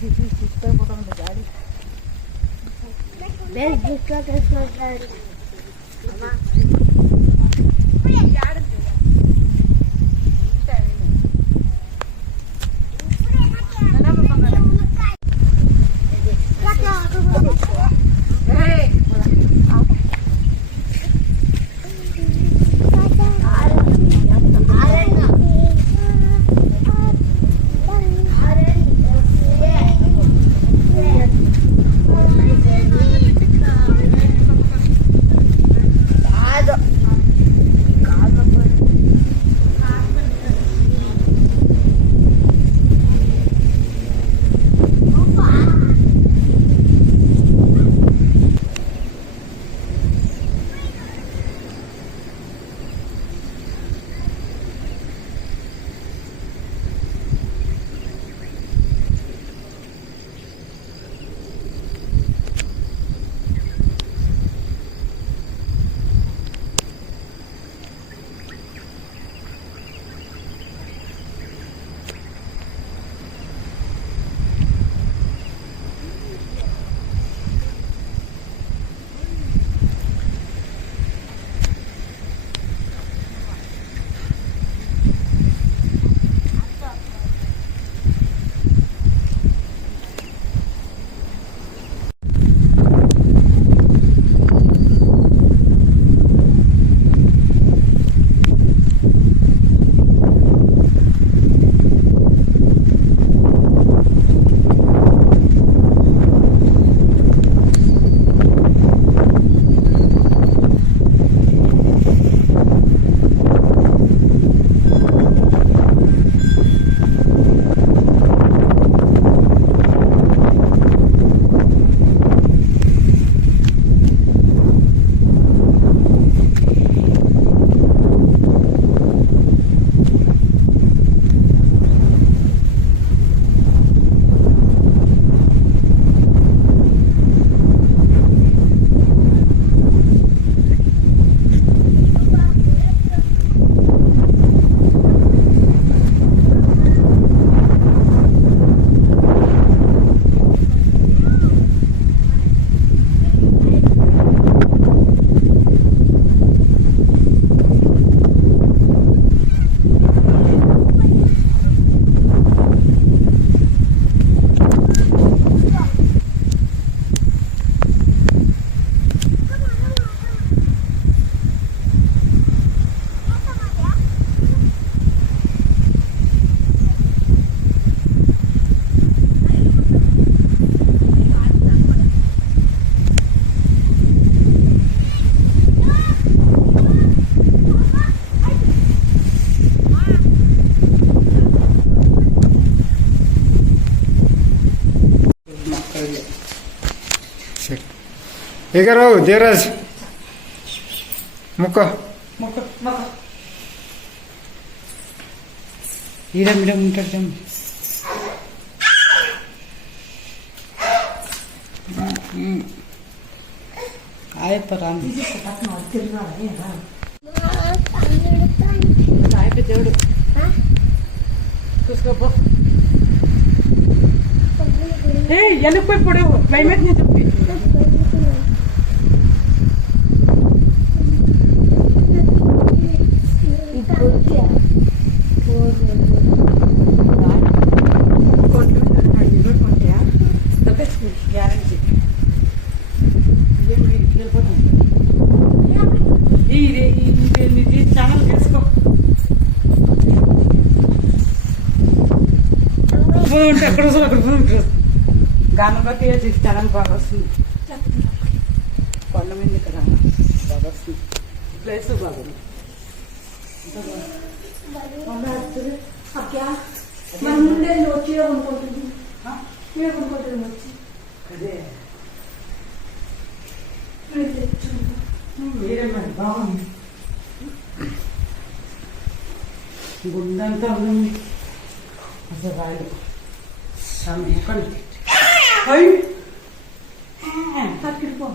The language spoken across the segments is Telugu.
తీసుకుపోతాను గాడి ఎగరావు దేవరాజ్ ముక్క ఈడ మీడం ఉంటాడు ఆయప్పరా ఆయప్ప దేవుడు చూసుకోపో ఎనుకుపోయి పొడవు క్లైమేట్ ని చెప్పి ఛానల్ చేసుకో ఎక్కడ వస్తుంది అక్కడ గణపతి ఛానల్ బాగా వస్తుంది కొండ మీద ఇక్కడ బాగా వస్తుంది ప్లేస్ బాగుంది మన ముందే వచ్చి కొనుక్కుంటుంది వచ్చి అదే మీరేమ్మా బాగుంది గుండంతా ఉంది అసలు రాయలు తక్కిడిపో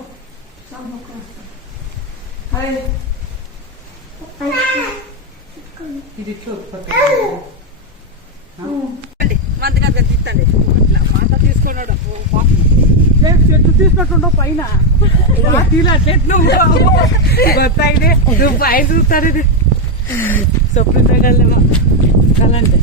ఇది ఇట్లా ఉత్పత్తి మందుగా తీస్తండి ఇట్లా తీసుకున్నాడు చెట్టు తీసుకుంటుండవు పైన తీలట్లేదు గొత్తాయిదే నువ్వు పైన చూస్తాను ఇది చొప్పుతాగలవా కలంటే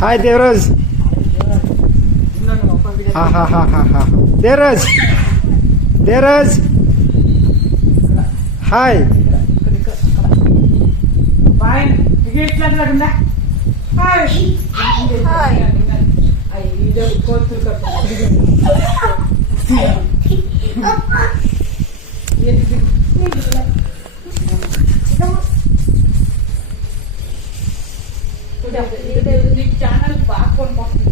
Hi Devraj. Ha ha ha ha ha. Devraj. Devraj. Hi. Fine. Ticket lagna. Hi. Hi. Ai ido kotu ka. Ye channel బాగా